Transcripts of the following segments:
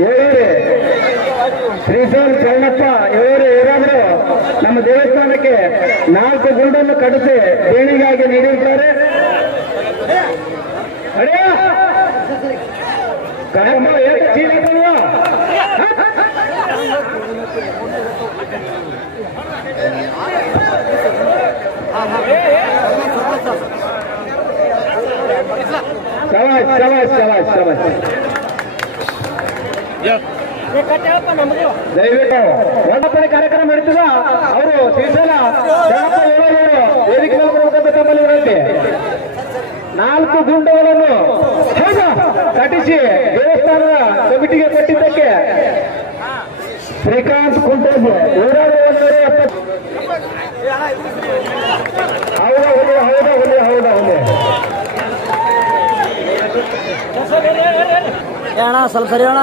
ಹೇಳಿ ಶ್ರೀಶೈಲ್ ಚರಣಪ್ಪ ಇವರು ಏನಾದರೂ ನಮ್ಮ ದೇವಸ್ಥಾನಕ್ಕೆ ನಾಲ್ಕು ಗುಂಡನ್ನು ಕಡಿಸಿ ದೇಣಿಗಾಗಿ ನೀಡಿರ್ತಾರೆ. ಅಡೇ ಕಡಮ ಎಷ್ಟು ಚೀಲ ಇದಾವ? ಶವಾಶ್ ಶವಾಶ್ ಶವಾಶ್ ಶವಾಶ್ ದಯವಿಟ್ಟು ಕಾರ್ಯಕ್ರಮ ನಡೀತದ? ಅವರು ಶ್ರೀಶೈಲ ಶರಣಪ್ಪ ಹೇಳೋರು ವೇದಿಕೆ ಮೇಲೆ ಬರ್ಬೇಕಂತ ತಮ್ಮಲ್ಲಿ ವಿನಂತಿ. ನಾಲ್ಕು ಗುಂಡುಗಳನ್ನು ಕಟ್ಟಿಸಿ ದೇವಸ್ಥಾನದ ಕಮಿಟಿಗೆ ಕೊಟ್ಟಿದ್ದಕ್ಕೆ ಶ್ರೀಕಾಂತ್ ಕುಂಟೇಜ್. ನೂರಾರು ಒಂದೂರ ಎಪ್ಪತ್ತು. ಹೌದಾ ಹುಲಿ ಹೌದಾ ಹುಲಿ ಹೌದಾ ಹುಲಿ. ಅಣ್ಣ ಸ್ವಲ್ಪ ಸರಿ ಅಣ್ಣ.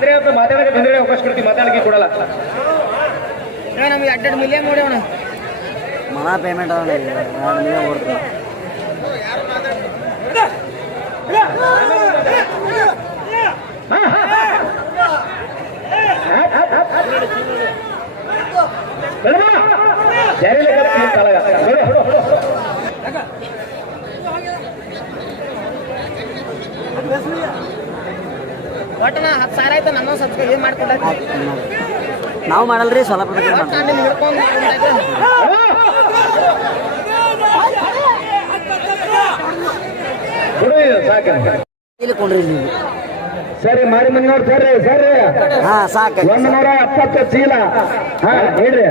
ಅಂದ್ರೆ ಅಂತ ಮಾತಾಡಕ್ಕೆ ಬಂದ್ರೆ ಅವಕಾಶ ಕೊಡ್ತೀವಿ ಮಾತಾಡಕ್ಕೆ ಕೊಡಲ್ಲ ನಮ್ಗೆ ಎರಡು ಮಿಲಿಯನ್ ನೋಡ್ಯವಣ ಮನ ಪೇಮೆಂಟ್ ಅದ ಎರಡು million ಹತ್ತು ಸಾವಿರ ಆಯ್ತು ನನ್ನ ಸಬ್ಸ್ಕ್ರೈಬ್ ಏನು ಮಾಡ್ಕೊಂಡ ನಾವು ಮಾಡಲ್ರಿ ಸಾಕು. ಇಲ್ಲಿ ಕೊಂಡ್ರಿ ನೀವು ಸರಿ ಮಾರಿ ಮಂಗನವ್ರು ಸರಿ ಸರಿ. ಹಾ ಸಾಕು. ಒಂದು ನೂರ ಎಪ್ಪತ್ತು ಚೀಲ. ಹಾ ಹೇಳ್ರಿ.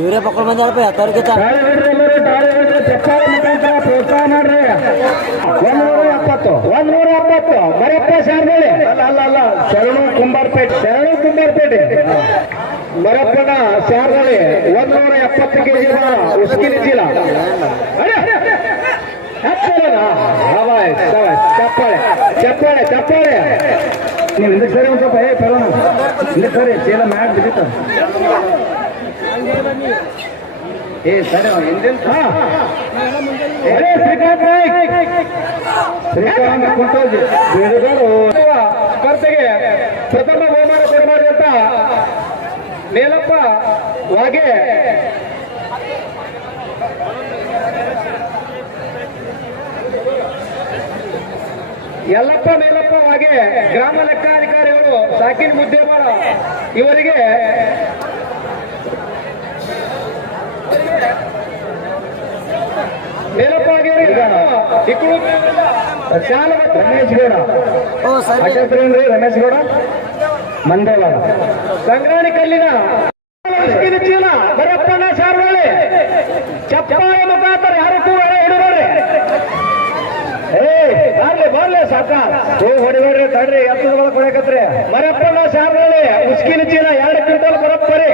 ಇವರೇ ಪಕ್ಕೊಂಡು ಮಂದಿ ಅಲ್ಪ ಎತ್ತವ್ರಿಗೆ ಪ್ರೋತ್ಸಾಹ ಮಾಡ್ರಿ. ಒಂದ್ ನೂರ ಎಪ್ಪತ್ತು ಒಂದ್ ನೂರ ಎಪ್ಪತ್ತು ಬರಪ್ಪ ಶಾರ್ಬಳಿ ಅಲ್ಲ ಅಲ್ಲ ಅಲ್ಲ. ಶರಣು ಕುಂಬಾರ್ಪೇಟೆ. ಶರಣು ಕುಂಬಾರ್ಪೇಟೆ. ಬರಪ್ಪನ ಶಾರ್ಬಳಿ ಒಂದ್ ನೂರ ಎಪ್ಪತ್ತು ಕೆಜಿ ಉಸ್ಕಿನ ಚೀಲ. ಚಪ್ಪಾಳೆ ಚಪ್ಪಾಳೆ ಚಪ್ಪಾಳೆ ನೀವು ಹಿಂದಕ್ಕೆ ಸರಿ ಒಂದು ಸ್ವಲ್ಪ ಏ ಪರವಾನ. ಹಿಂದಕ್ಕೆ ಸರಿ ಚೀಲ ಮ್ಯಾಟ್ ಬಿದ್ದಿತ್ತು. ಏ ಸರಿ ಹಿಂದಿನ ಶ್ರೀಕಾಂತ್ ಕುಂಟೋಜ್ ಪ್ರಥಮ ಬಹುಮಾನ ಕೊಡಮಾಡಿದಂತ ಮೇಲಪ್ಪ ವಾಗೆ. ಯಲ್ಲಪ್ಪ ಮೇಲಪ್ಪ ಹಾಗೆ ಗ್ರಾಮ ಲೆಕ್ಕಾಧಿಕಾರಿಗಳು ಸಾಕಿನ ಮುದ್ದೇಬಾಳ ಇವರಿಗೆ ಮೇಲಪ್ಪ ಹಾಗೆ ಇಕ್ಕಳು ಶಾಲ ಮತ್ತು ರಮೇಶ್ ಗೌಡ. ಅಶಸ್ತ್ರೇನ್ರಿ ರಮೇಶ್ ಗೌಡ. ಮಂಡಲ ಸಂಗ್ರಾಣಿ ಕಲ್ಲಿನ. ಚೀಲ. ಬರಪ್ಪನ ಶಾರ್ವಳಿ ಚಪ್ಪಾಳೆ ಮುಖಾಂತರ ಯಾರು ಕೂಡ ಹಿಡಿದ್ರಿ. ಏ ಬರ್ಲಿ ಬರ್ಲಿ ಸಾಕ. ಹೋ ಹೊಡಿಬೇಡ್ರಿ ತಡ್ರಿ ಎತ್ತದ ಒಳಗೆ ಬರಪ್ಪನ ಮರಪ್ಪನ ಶಾರ್ವಳಿ ಉಸ್ಕಿನ ಚೀಲ ಎರಡು ಕ್ವಿಂಟಲ್ ಬರಪ್ಪರಿ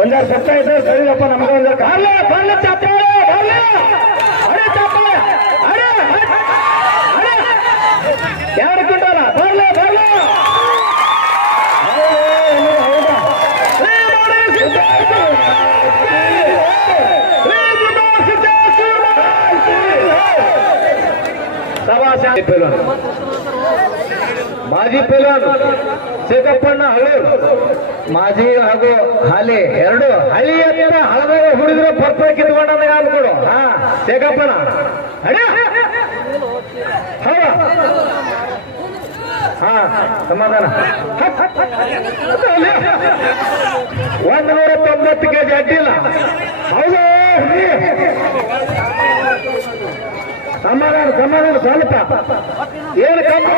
ಒಂದಾರು ಸತ್ತ ಇದ್ರೆ ಸರಿದಪ್ಪ ನಮ್ಗೆ ಒಂದಾರು ಕಾಲ ಕಾಲ ಚಪ್ಪಾಳೆ ಬರ್ಲಿ ಅರೆ ಚಪ್ಪಾಳೆ ಅರೆ ಅರೆ ಎರಡು ಕ್ವಿಂಟಲ್ ಬರ್ಲಿ ಬರ್ಲಿ ಹೌದು, ಹೌದು. ಶ್ರೀ ಮೌಳಿ ಸಿದ್ದೇಶ್ವರ. ಶ್ರೀ ಮೌಳಿ ಸಿದ್ದೇಶ್ವರ. ಸಭಾಸ ಪೈಲ್ವಾನ್. ಮಾಜಿ ಪೈಲ್ವಾನ್ ಸೇಕಪ್ಪಣ್ಣ ಹಳೂರು. ಮಾಜಿ ಹಾಗೂ ಹಾಲಿ ಎರಡು ಹಳಿ ಅಂತ ಹಳದಾಗ ಹುಡುಗರು ಪರ್ಪ ಕಿತ್ಕೊಂಡ ಕೊಡು. ಹಾ ಸಿಗಪ್ಪಣ ಹೌದಾ. ಹಾ, ಸಮಾಧಾನ. ಒಂದ್ ನೂರ ತೊಂಬತ್ತು ಕೆಜಿ ಅಡ್ಡಿಲ್ಲ ಹೌದು. ಸಮಾಧಾನ ಸಮಾಧಾನ, ಸ್ವಲ್ಪ. ಏನು ಕಮ್ಮಿ?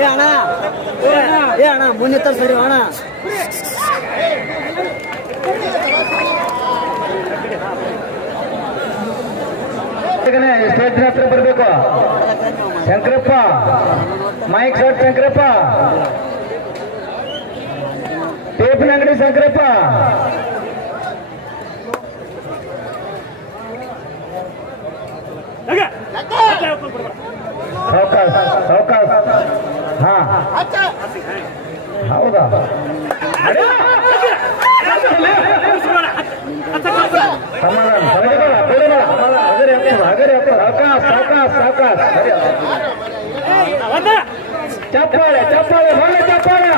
ಏ ಅಣ್ಣ ಏ ಅಣ್ಣ ಮುಂದೆ ತರ ಸರಿ ಅಣ್ಣ ಈಗನೇ ಸ್ಟೇಜ್ ಹತ್ರ ಬರಬೇಕು ಶಂಕರಪ್ಪ ಮೈಕ್ ಶಾಟ್ ಶಂಕರಪ್ಪ ಟೇಪಿನ ಅಂಗಡಿ ಶಂಕರಪ್ಪ ಸಾವ್ಕಾಸ್ ಸಾವ್ಕಾಸ್ ಹಾ. ಹೌದಾ? ಸಮಾಧಾನ ಸಮಾಧಾನ ಬರ ಹಗರಿ ಹಾಕೋಣ ಹಗರಿ ಹಾಕೋಣ ಸಾವ್ಕಾಸ್ ಸಾವ್ಕಾಸ್ ಸಾವ್ಕಾಸ್ ಸರಿ. ಚಪ್ಪಾಳೆ ಚಪ್ಪಾಳೆ ಹೊಳೆ ಚಪ್ಪಾಳೆ.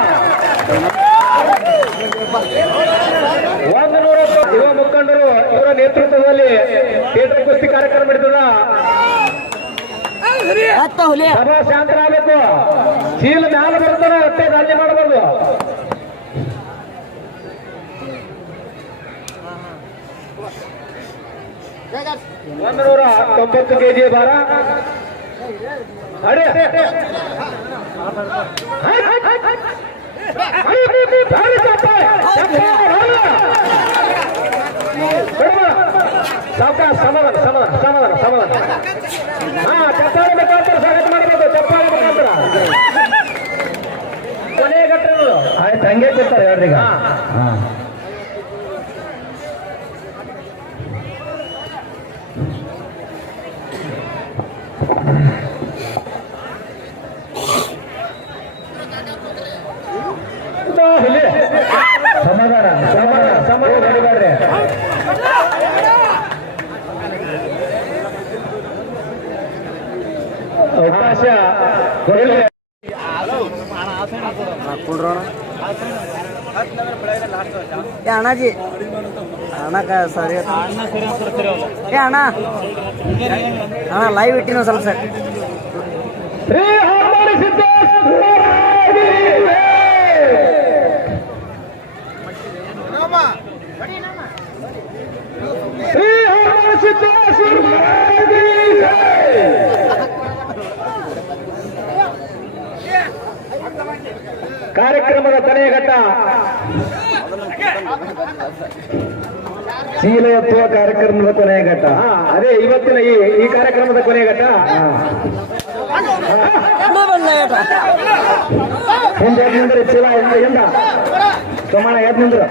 ಒಂದು ನೂರ ಯುವ ಮುಖಂಡರು ಇವರ ನೇತೃತ್ವದಲ್ಲಿ ಥಿಯೇಟರ್ ಕುಸ್ತಿ ಕಾರ್ಯಕ್ರಮ ನಡೆತದ ಹತ್ತ ಹುಲಿ ಸಭಾ ಶಾಂತರಾಗಬೇಕು ಚೀಲ ಮ್ಯಾಲ ಬರ್ತಾರ ಅಷ್ಟೇ ದಾಳಿ ಮಾಡಬಾರ್ದು ಒಂದು ನೂರ ತೊಂಬತ್ತು ಕೆಜಿ ಭಾರ ಅಡೆ ಸಾವಕಾಶ ಸಮಾಧಾನ ಸಮಾಧಾನ ಸಮಾಧಾನ ಸಮಾಧಾನ ಹಂಗೆ ಕೊಡ್ತಾರೆ ಹೇಳ್ರೀಗ ಹಾ ಹುಲಿ. ಸಮಾಧಾನ ಸಮಾಧಾನ ಸಮಾಧಾನ ಹೊಡಿಬ್ಯಾಡ್ರಿ. ಅವಕಾಶ ಕೊಡಲಿ ಕುಡ್ರೋಣ ಏ ಅಣ್ಣಾಜಿ ಅಣ್ಣ ಕ ಸರಿ ಏ ಅಣ್ಣ. ಅಣ್ಣ ಲೈವ್ ಇಟ್ಟಿನ ಸ್ವಲ್ಪ ಸರ್ ಕಾರ್ಯಕ್ರಮದ ಕೊನೆಯ ಘಟ್ಟ ಚೀಲ ಎತ್ತುವ ಕಾರ್ಯಕ್ರಮದ ಕೊನೆಯ ಘಟ್ಟ ಹಾ, ಅದೇ ಇವತ್ತಿನ ಈ ಈ ಕಾರ್ಯಕ್ರಮದ ಕೊನೆಯ ಘಟ್ಟ ಹಿಂದೆ ಎದ್ ನಿಂದ್ರಿ ಚೀಲ ಹಿಂದೆ ಹಿಂದ ಸೋಮಣ್ಣ ಎದ್ ನಿಂದ್ರು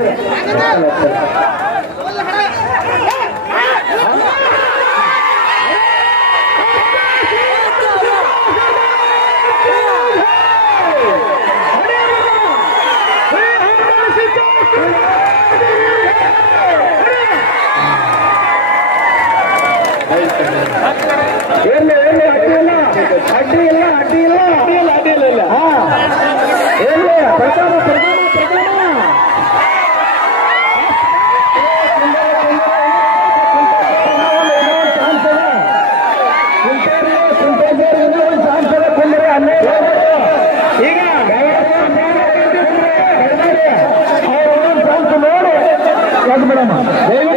ಏನ್ ಏನ್ ಅಡ್ಡಿ ಇಲ್ಲ ಅಡ್ಡಿ ಇಲ್ಲ ಅಡ್ಡಿ ಇಲ್ಲ ಅಡ್ಡಿ ಇಲ್ಲ ಅಡ್ಡಿ ಇಲ್ಲ ಇಲ್ಲ ಹಾ ಏನ್ ಪ್ರಚಾರ ಪ್ರಚಾರ ಮೇಡಮ್